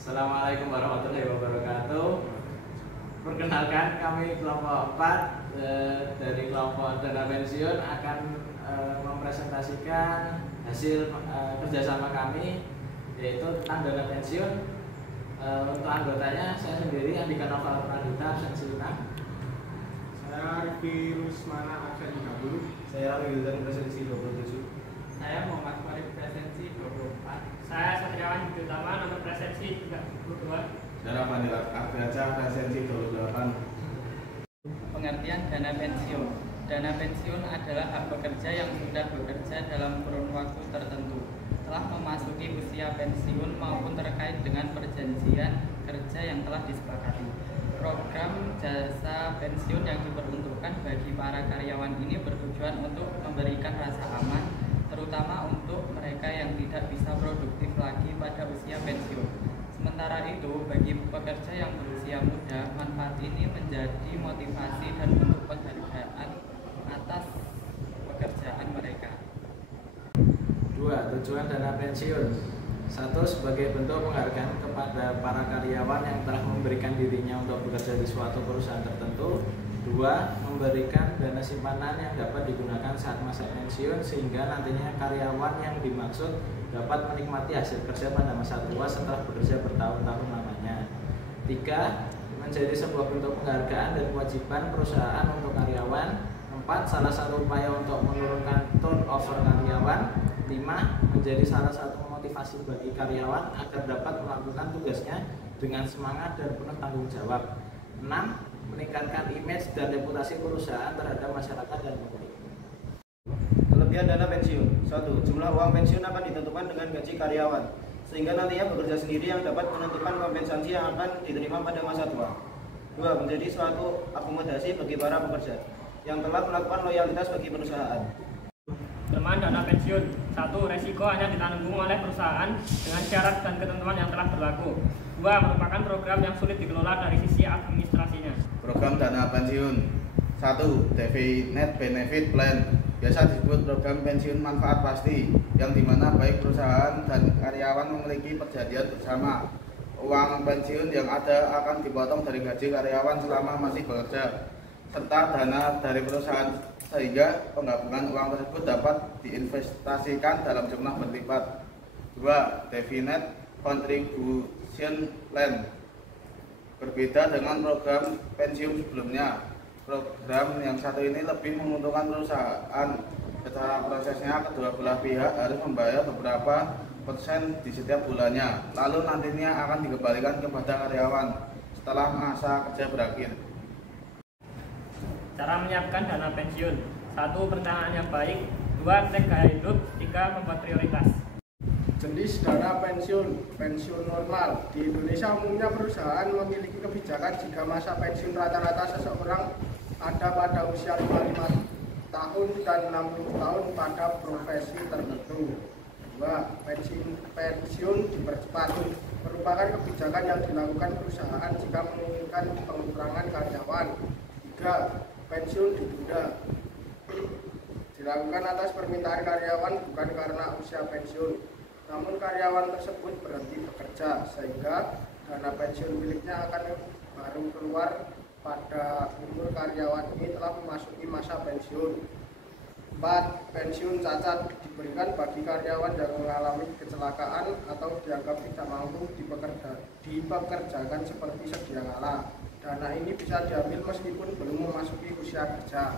Assalamualaikum warahmatullahi wabarakatuh. Perkenalkan, kami kelompok 4 dari kelompok dana pensiun akan mempresentasikan hasil kerjasama kami, yaitu tentang dana pensiun. Untuk anggotanya saya sendiri, Andika Nova Pradita, absensi 6. Saya Rifki Rusmana, absen 30. Saya Wildan, presensi 27. Saya Muhammad Farid, presensi 24. Saya Satriawan Budi Utama, nomor presensi 32. Saya Fadilat Ardiansyah, presensi 28. Pengertian dana pensiun. Dana pensiun adalah hak pekerja yang sudah bekerja dalam kurun waktu tertentu, telah memasuki usia pensiun maupun terkait dengan perjanjian kerja yang telah disepakati. Program jasa pensiun yang diperuntukkan bagi para karyawan ini bertujuan untuk memberikan rasa aman, terutama untuk mereka yang tidak bisa produktif lagi pada usia pensiun. Sementara itu, bagi pekerja yang berusia muda, manfaat ini menjadi motivasi dan bentuk penghargaan atas pekerjaan mereka. 2. Tujuan dana pensiun. 1. Sebagai bentuk penghargaan kepada para karyawan yang telah memberikan dirinya untuk bekerja di suatu perusahaan tertentu. 2. Memberikan dana simpanan yang dapat digunakan saat masa pensiun sehingga nantinya karyawan yang dimaksud dapat menikmati hasil kerja pada masa tua setelah bekerja bertahun-tahun lamanya. 3. Menjadi sebuah bentuk penghargaan dan kewajiban perusahaan untuk karyawan. 4. Salah satu upaya untuk menurunkan turnover karyawan. 5. Menjadi salah satu motivasi bagi karyawan agar dapat melakukan tugasnya dengan semangat dan penuh tanggung jawab. 6. Meningkatkan image dan reputasi perusahaan terhadap masyarakat dan publik. Kelebihan dana pensiun. 1. Jumlah uang pensiun akan ditentukan dengan gaji karyawan, sehingga nantinya bekerja sendiri yang dapat menentukan kompensasi yang akan diterima pada masa tua. 2. Menjadi suatu akomodasi bagi para pekerja yang telah melakukan loyalitas bagi perusahaan. Kelemahan dana pensiun. 1. Resiko hanya ditanggung oleh perusahaan dengan syarat dan ketentuan yang telah berlaku. 2. Merupakan program yang sulit dikelola dari sisi administrasinya. Program dana pensiun. 1. Definite Benefit Plan. Biasa disebut program pensiun manfaat pasti, yang dimana baik perusahaan dan karyawan memiliki perjanjian bersama. Uang pensiun yang ada akan dipotong dari gaji karyawan selama masih bekerja, serta dana dari perusahaan, sehingga penggabungan uang tersebut dapat diinvestasikan dalam jumlah berlipat. 2. Definite Contribution Plan. Berbeda dengan program pensiun sebelumnya, program yang satu ini lebih menguntungkan perusahaan. Secara prosesnya, kedua belah pihak harus membayar beberapa persen di setiap bulannya, lalu nantinya akan dikembalikan kepada karyawan setelah masa kerja berakhir. Cara menyiapkan dana pensiun. 1. Perencanaan yang baik. 2. Cek gaya hidup. 3. Membuat prioritas. Jenis dana pensiun. Pensiun normal. Di Indonesia umumnya perusahaan memiliki kebijakan jika masa pensiun rata-rata seseorang ada pada usia 55 tahun dan 60 tahun pada profesi tertentu. 2. Pensiun dipercepat. Merupakan kebijakan yang dilakukan perusahaan jika menginginkan pengurangan karyawan. 3. Pensiun ditunda. Dilakukan atas permintaan karyawan bukan karena usia pensiun, namun karyawan tersebut berhenti bekerja sehingga dana pensiun miliknya akan baru keluar pada umur karyawan ini telah memasuki masa pensiun. 4. Pensiun cacat. Diberikan bagi karyawan yang mengalami kecelakaan atau dianggap tidak mampu dipekerjakan seperti sedia kala. Dana ini bisa diambil meskipun belum memasuki usia kerja.